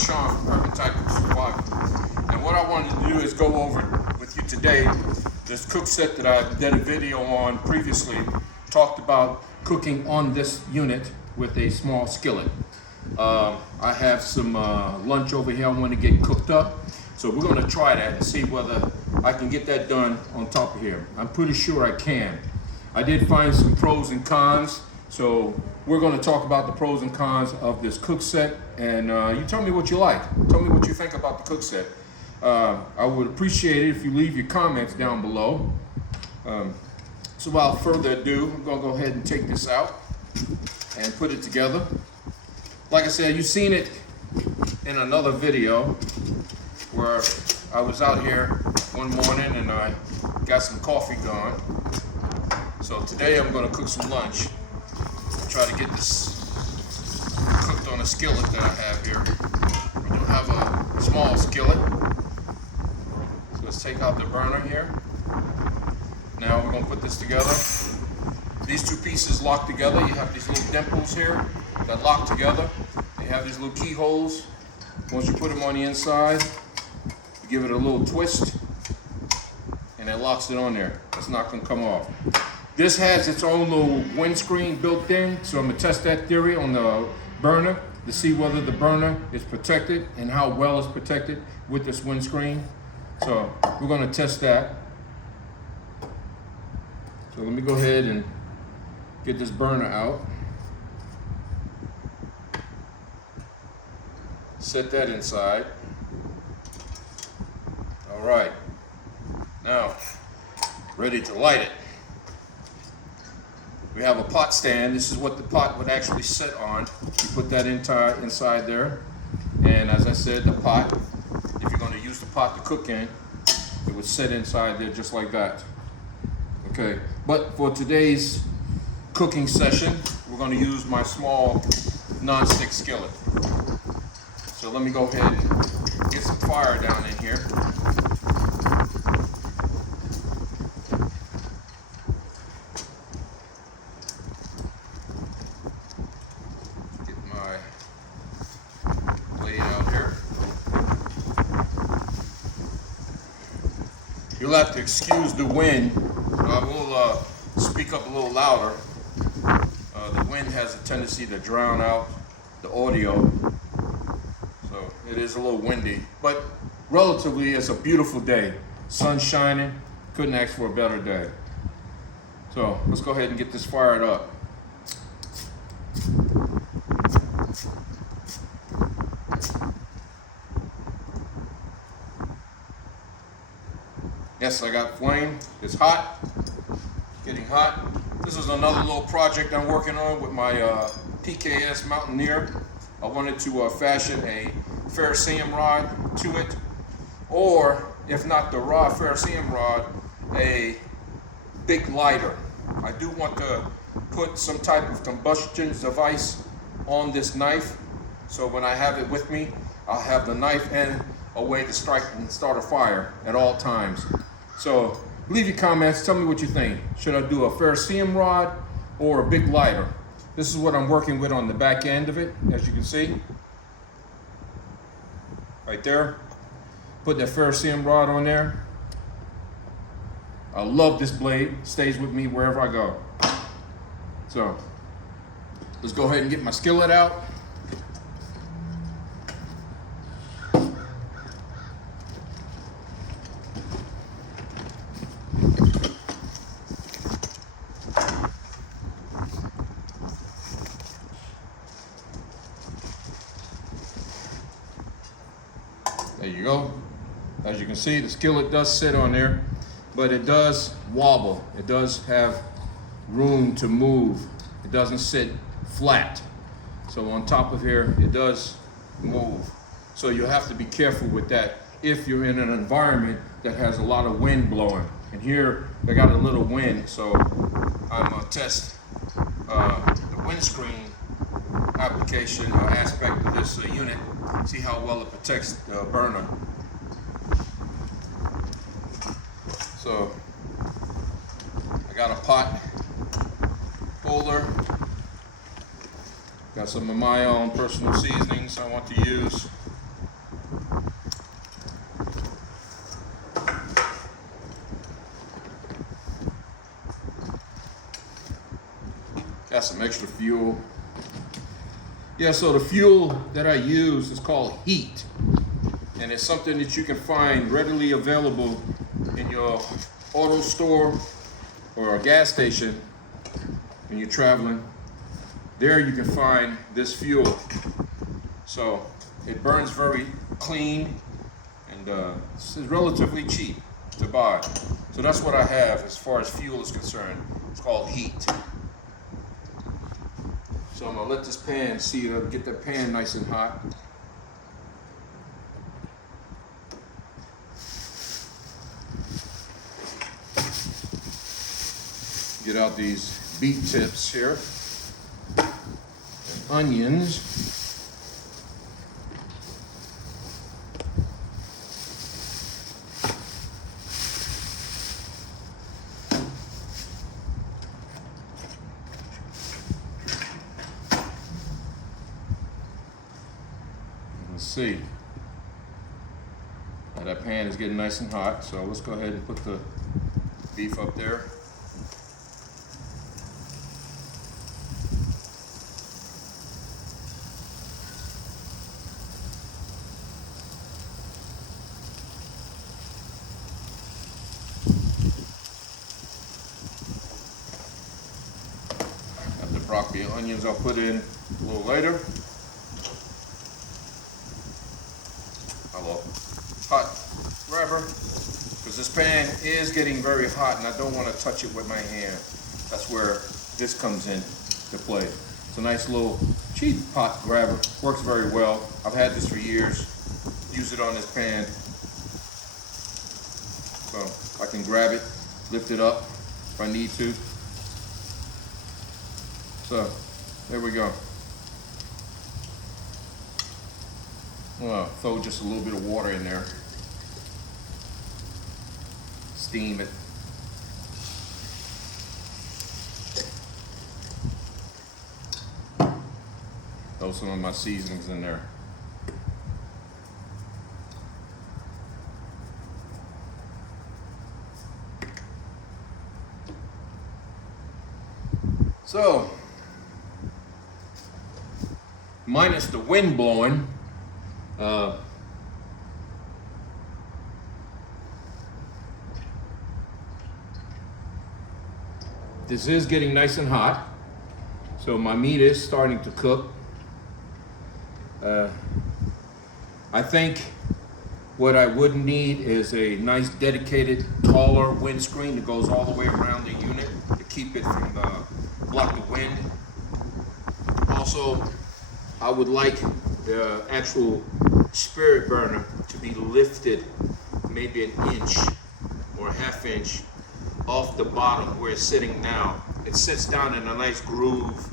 Sean from Urban Type of Survival. And what I wanted to do is go over with you today this cook set that I did a video on previously. Talked about cooking on this unit with a small skillet. I have some lunch over here I want to get cooked up. So we're going to try that and see whether I can get that done on top of here. I'm pretty sure I can. I did find some pros and cons. So we're going to talk about the pros and cons of this cook set, and you tell me what you like. Tell me what you think about the cook set. I would appreciate it if you leave your comments down below. So without further ado, I'm going to go ahead and take this out and put it together. Like I said, you've seen it in another video where I was out here one morning and I got some coffee going. So today I'm going to cook some lunch. Try to get this cooked on a skillet that I have here. We do have a small skillet. So let's take out the burner here. Now we're going to put this together. These two pieces lock together. You have these little dimples here that lock together. They have these little keyholes. Once you put them on the inside, you give it a little twist and it locks it on there. It's not going to come off. This has its own little windscreen built in, so I'm going to test that theory on the burner to see whether the burner is protected and how well it's protected with this windscreen. So we're going to test that. So let me go ahead and get this burner out. Set that inside. All right. Now, ready to light it. We have a pot stand. This is what the pot would actually sit on. You put that inside there. And as I said, the pot, if you're going to use the pot to cook in, it would sit inside there just like that. Okay, but for today's cooking session, we're going to use my small non-stick skillet. So let me go ahead and get some fire down in here. You'll have to excuse the wind. I will speak up a little louder. The wind has a tendency to drown out the audio. So it is a little windy, but relatively it's a beautiful day. Sun shining, couldn't ask for a better day. So let's go ahead and get this fired up. Yes, I got flame. It's hot, getting hot. This is another little project I'm working on with my PKS Mountaineer. I wanted to fashion a ferrocerium rod to it, or if not the rod, ferrocerium rod, a big lighter. I do want to put some type of combustion device on this knife, so when I have it with me, I'll have the knife and a way to strike and start a fire at all times. So leave your comments, tell me what you think. Should I do a ferrocerium rod or a big lighter? This is what I'm working with on the back end of it, as you can see. Right there. Put that ferrocerium rod on there. I love this blade, stays with me wherever I go. So let's go ahead and get my skillet out. There you go. As you can see, the skillet does sit on there, but it does wobble. It does have room to move. It doesn't sit flat. So on top of here, it does move. So you have to be careful with that if you're in an environment that has a lot of wind blowing. And here, they got a little wind, so I'm gonna test the windscreen application aspect of this unit, see how well it protects the burner. So I got a pot holder, got some of my own personal seasonings I want to use. some extra fuel. Yeah, so the fuel that I use is called heat. And it's something that you can find readily available in your auto store or a gas station when you're traveling. There you can find this fuel. So it burns very clean and it's relatively cheap to buy. So that's what I have as far as fuel is concerned. It's called heat. So I'm gonna let this pan get that pan nice and hot. Get out these beet tips here, and onions. Let's see. Now that pan is getting nice and hot, so let's go ahead and put the beef up there. The broccoli and onions I'll put in a little later. Hot grabber, because this pan is getting very hot and I don't want to touch it with my hand. That's where this comes in to play. It's a nice little cheap pot grabber, works very well. I've had this for years, use it on this pan. So I can grab it, lift it up if I need to. So there we go. I'm gonna throw just a little bit of water in there. Steam it. Throw some of my seasonings in there. So, minus the wind blowing, this is getting nice and hot, so my meat is starting to cook. I think what I would need is a nice dedicated taller windscreen that goes all the way around the unit to keep it from block the wind. Also, I would like the actual spirit burner to be lifted maybe an inch or a half inch off the bottom where it's sitting now. It sits down in a nice groove,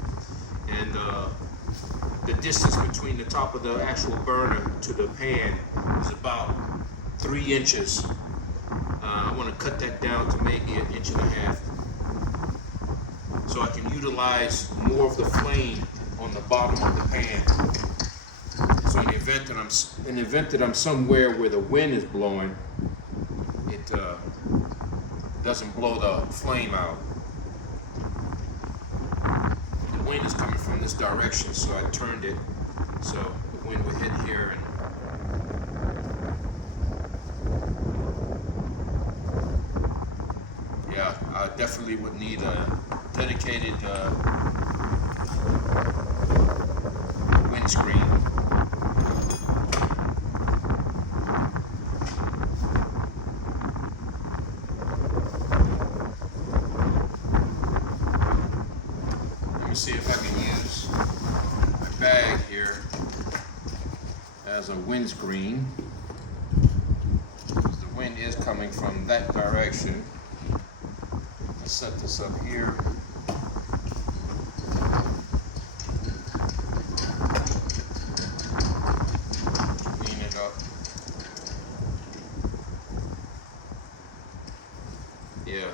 and the distance between the top of the actual burner to the pan is about 3 inches. I want to cut that down to maybe an inch and a half, so I can utilize more of the flame on the bottom of the pan. So in the event that I'm somewhere where the wind is blowing, it doesn't blow the flame out. The wind is coming from this direction, so I turned it so the wind would hit here. And yeah, I definitely would need a dedicated windscreen. See if I can use my bag here as a windscreen, because the wind is coming from that direction. Let's set this up here. Clean it up. Yeah.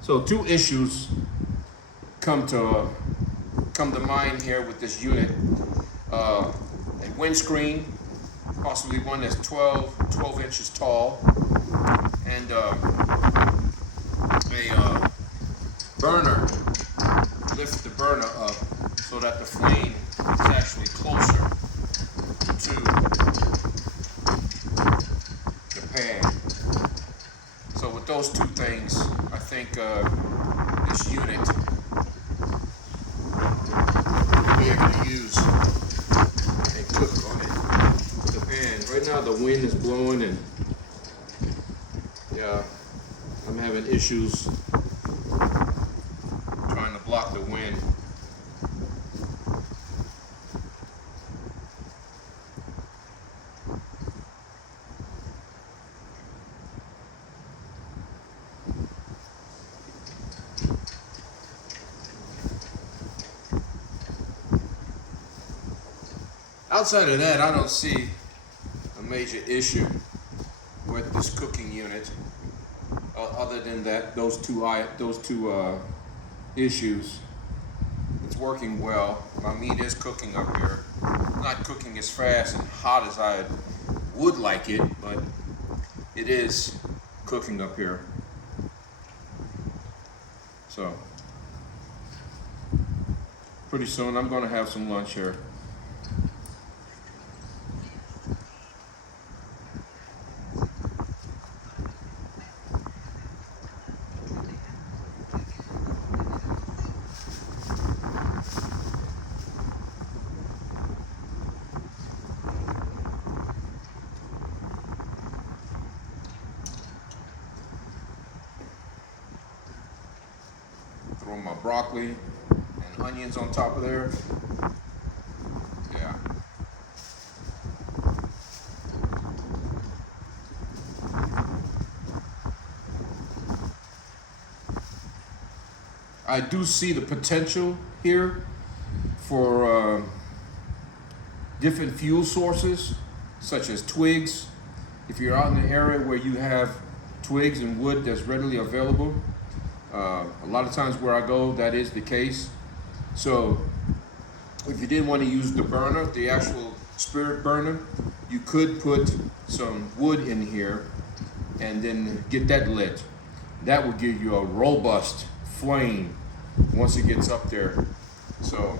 So 2 issues come to mind here with this unit. A windscreen, possibly one that's 12 inches tall, and think this unit we're going to use and cook on it. The pan. Right now the wind is blowing and yeah, I'm having issues trying to block the wind. Outside of that, I don't see a major issue with this cooking unit, other than that those two issues. It's working well. My meat is cooking up here. Not cooking as fast and hot as I would like it, but it is cooking up here. So pretty soon I'm going to have some lunch here. Throw my broccoli and onions on top of there. Yeah. I do see the potential here for different fuel sources, such as twigs. If you're out in an area where you have twigs and wood that's readily available, a lot of times where I go, that is the case. So if you didn't want to use the burner, the actual spirit burner, you could put some wood in here and then get that lit. That would give you a robust flame once it gets up there. So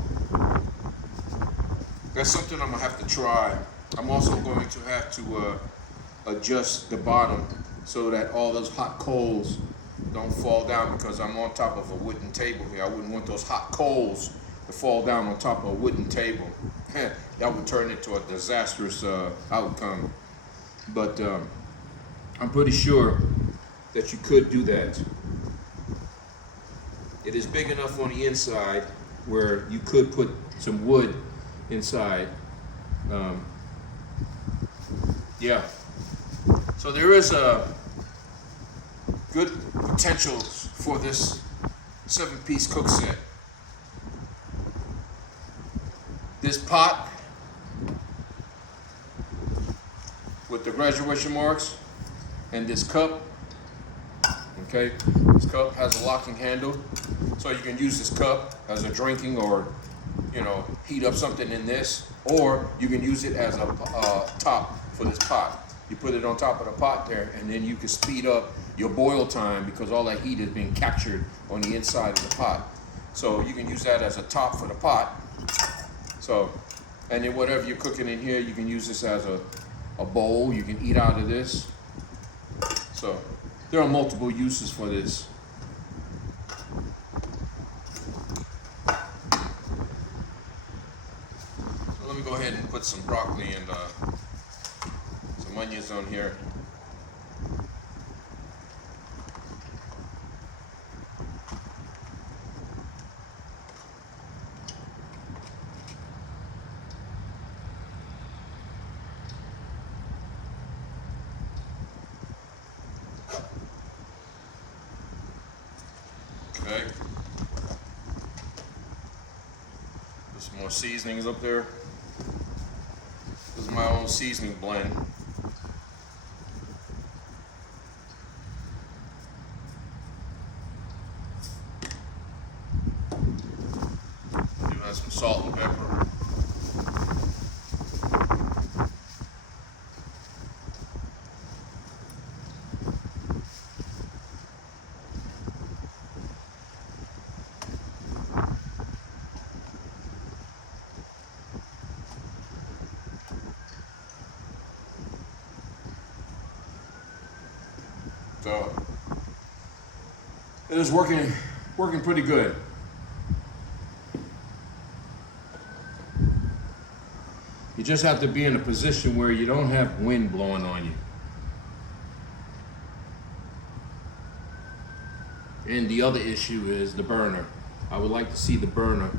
that's something I'm gonna have to try. I'm also going to have to adjust the bottom so that all those hot coals don't fall down, because I'm on top of a wooden table here. I wouldn't want those hot coals to fall down on top of a wooden table. That would turn into a disastrous outcome. But I'm pretty sure that you could do that. It is big enough on the inside where you could put some wood inside. Yeah. So there is a good potential for this 7-piece cook set. This pot with the graduation marks and this cup, okay, this cup has a locking handle, so you can use this cup as a drinking, or heat up something in this, or you can use it as a top for this pot. You put it on top of the pot there, and then you can speed up your boil time because all that heat is being captured on the inside of the pot. So you can use that as a top for the pot. So, and then whatever you're cooking in here, you can use this as a bowl. You can eat out of this. So there are multiple uses for this. So let me go ahead and put some broccoli and some onions on here. Okay. Put some more seasonings up there. This is my own seasoning blend. Do have some salt and pepper. So It is working pretty good. You just have to be in a position where you don't have wind blowing on you. And the other issue is the burner. I would like to see the burner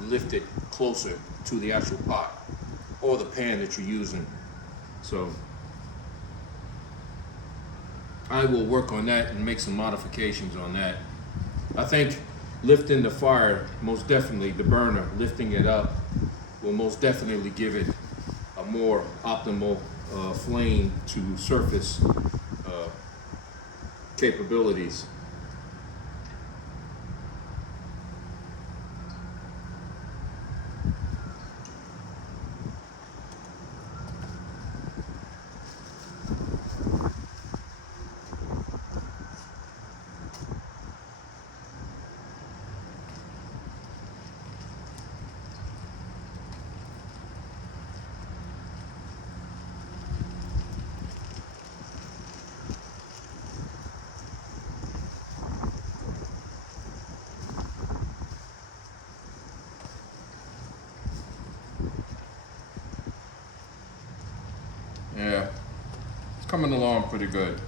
lifted closer to the actual pot or the pan that you're using. So I will work on that and make some modifications on that. I think lifting the fire, most definitely the burner, lifting it up will most definitely give it a more optimal flame to surface capabilities. Yeah, it's coming along pretty good.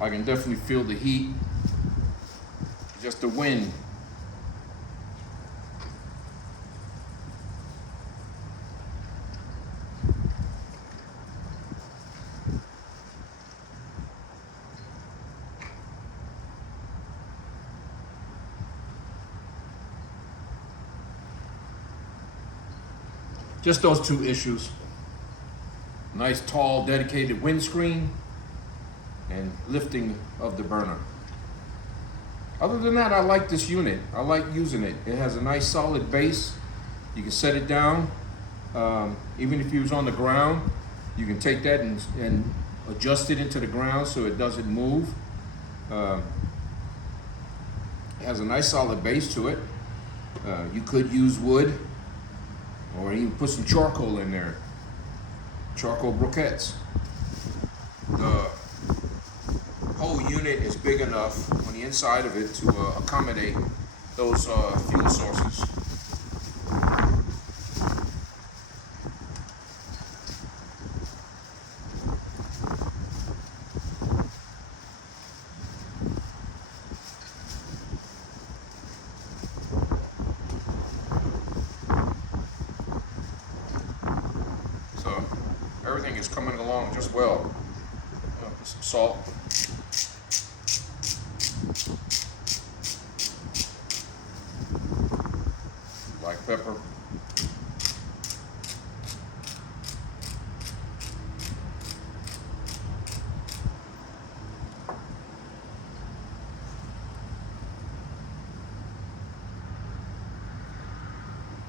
I can definitely feel the heat, just the wind. Just those two issues. Nice, tall, dedicated windscreen and lifting of the burner. Other than that, I like this unit. I like using it. It has a nice solid base. You can set it down. Even if you was on the ground, you can take that and adjust it into the ground so it doesn't move. It has a nice solid base to it. You could use wood or even put some charcoal in there. Charcoal briquettes. The whole unit is big enough on the inside of it to accommodate those fuel sources. Everything is coming along just well. Put some salt. Black pepper.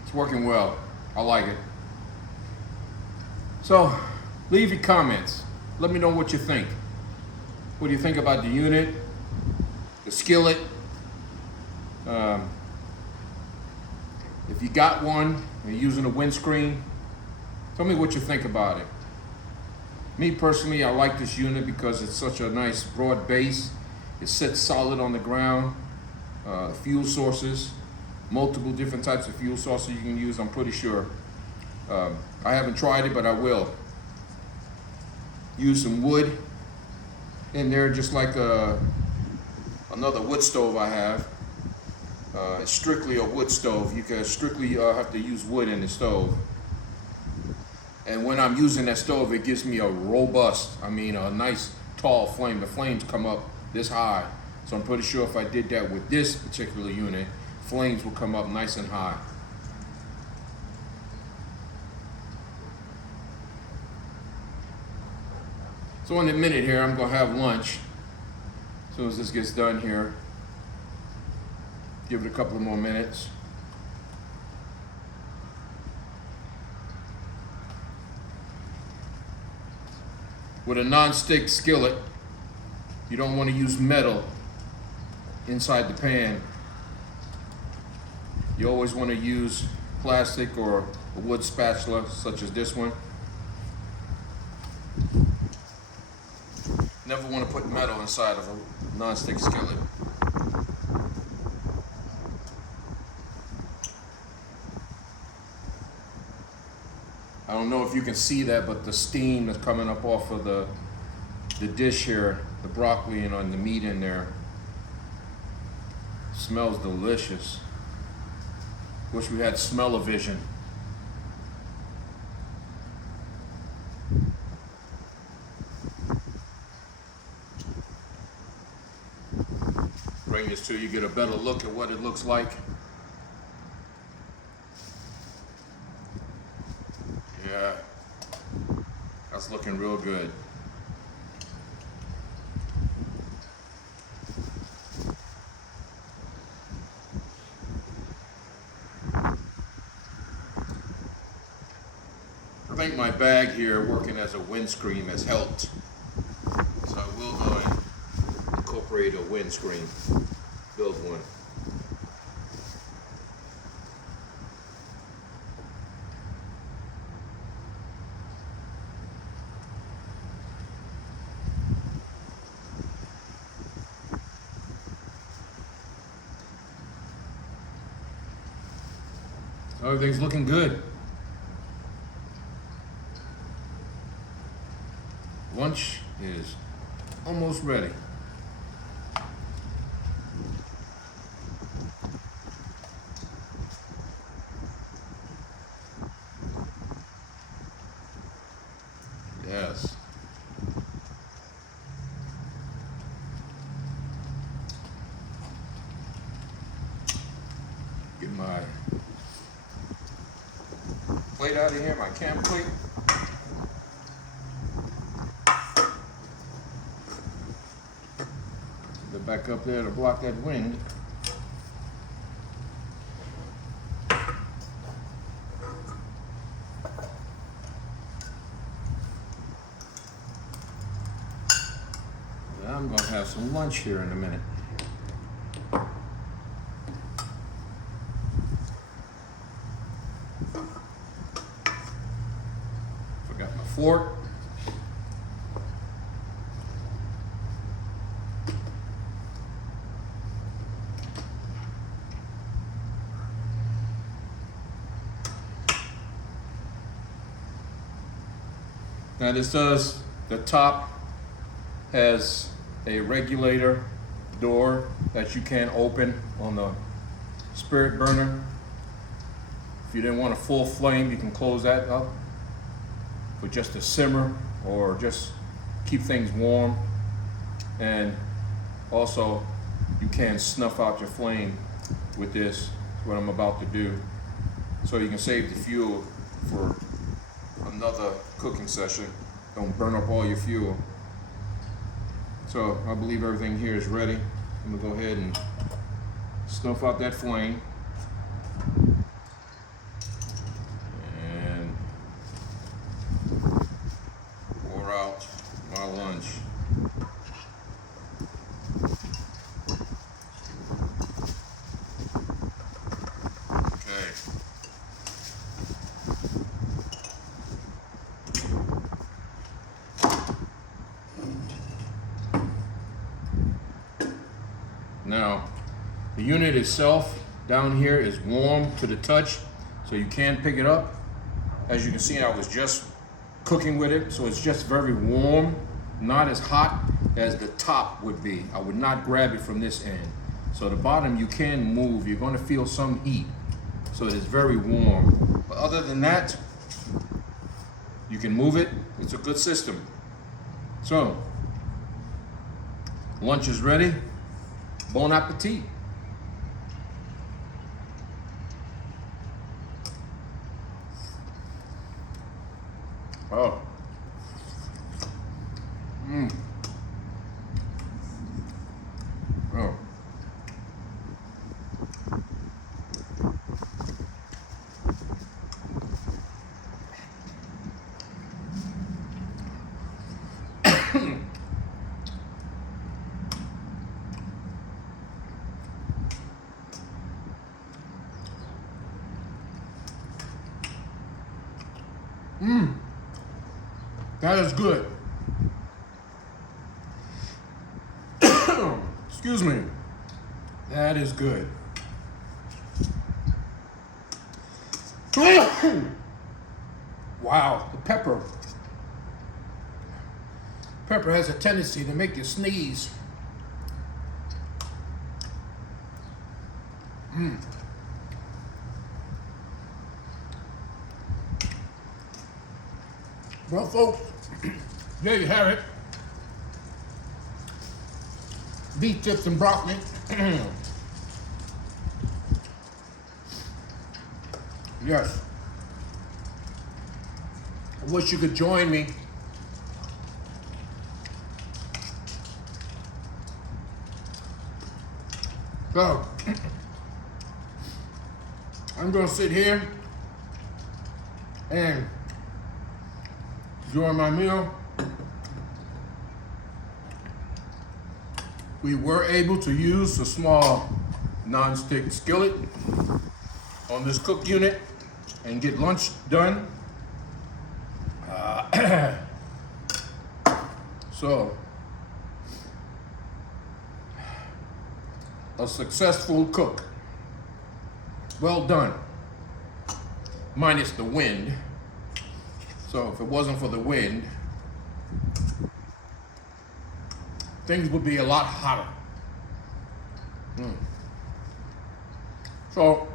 It's working well. I like it. So, leave your comments. Let me know what you think. What do you think about the unit, the skillet? If you got one, you're using a windscreen, tell me what you think about it. Me personally, I like this unit because it's such a nice broad base. It sits solid on the ground. Fuel sources, multiple different types of fuel sources you can use, I'm pretty sure. I haven't tried it, but I will. Use some wood in there, just like another wood stove I have. It's strictly a wood stove. You can strictly have to use wood in the stove. And when I'm using that stove, it gives me a robust, a nice tall flame. The flames come up this high. So I'm pretty sure if I did that with this particular unit, flames will come up nice and high. So in a minute here, I'm gonna have lunch. As soon as this gets done here, give it a couple of more minutes. With a non-stick skillet, you don't want to use metal inside the pan. You always want to use plastic or a wood spatula, such as this one. Never want to put metal inside of a non-stick skillet. I don't know if you can see that, but the steam that's coming up off of the dish here, the broccoli and on the meat in there, smells delicious. Wish we had smell-o-vision. Bring this to you, get a better look at what it looks like. Yeah, that's looking real good. I think my bag here working as a windscreen has helped. So I will go and incorporate a windscreen, build one. Everything's looking good. Lunch is almost ready. Yes. Get my plate out of here, my cam plate. Put it back up there to block that wind. I'm gonna have some lunch here in a minute. Forgot my fork. Now this does, the top has a regulator door that you can open on the spirit burner. If you didn't want a full flame, you can close that up for just a simmer or just keep things warm. And also you can snuff out your flame with this, what I'm about to do. So you can save the fuel for another cooking session. Don't burn up all your fuel. So I believe everything here is ready. I'm gonna go ahead and snuff out that flame. And pour out my lunch. Okay. Now, the unit itself down here is warm to the touch, so you can pick it up. As you can see, I was just cooking with it, so it's just very warm, not as hot as the top would be. I would not grab it from this end. So the bottom you can move, you're gonna feel some heat. So it is very warm. But other than that, you can move it. It's a good system. So, lunch is ready. Bon appetit. Oh. Oh. That is good. That is good. Wow, the pepper. Pepper has a tendency to make you sneeze. Well, folks, there you have it. Beef tips and broccoli. Yes. I wish you could join me. So, I'm going to sit here and enjoy my meal. We were able to use a small non-stick skillet on this cook unit and get lunch done. So, a successful cook. Well done. Minus the wind. So if it wasn't for the wind, things would be a lot hotter. So,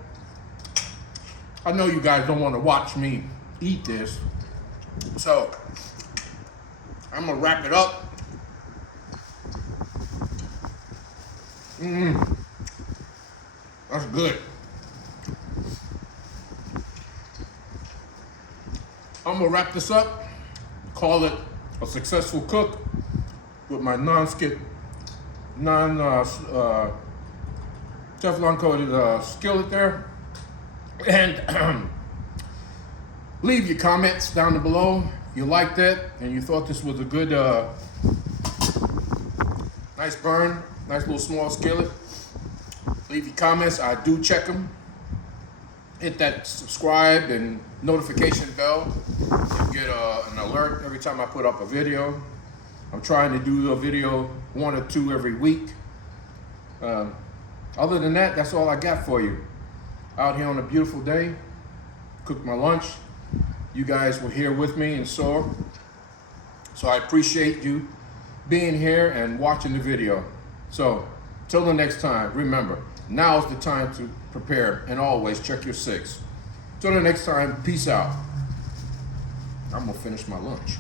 I know you guys don't want to watch me eat this. So, I'm gonna wrap it up. That's good. I'm gonna wrap this up, call it a successful cook with my non-Teflon coated skillet there. And leave your comments down below if you liked it and you thought this was a good, nice burn, nice little small skillet. Leave your comments. I do check them. Hit that subscribe and notification bell. You get an alert every time I put up a video. I'm trying to do a video 1 or 2 every week. Other than that, that's all I got for you. Out here on a beautiful day, cooked my lunch. You guys were here with me and saw. So I appreciate you being here and watching the video. So, till the next time, remember, now's the time to prepare and always check your 6. Till the next time, peace out. I'm gonna finish my lunch.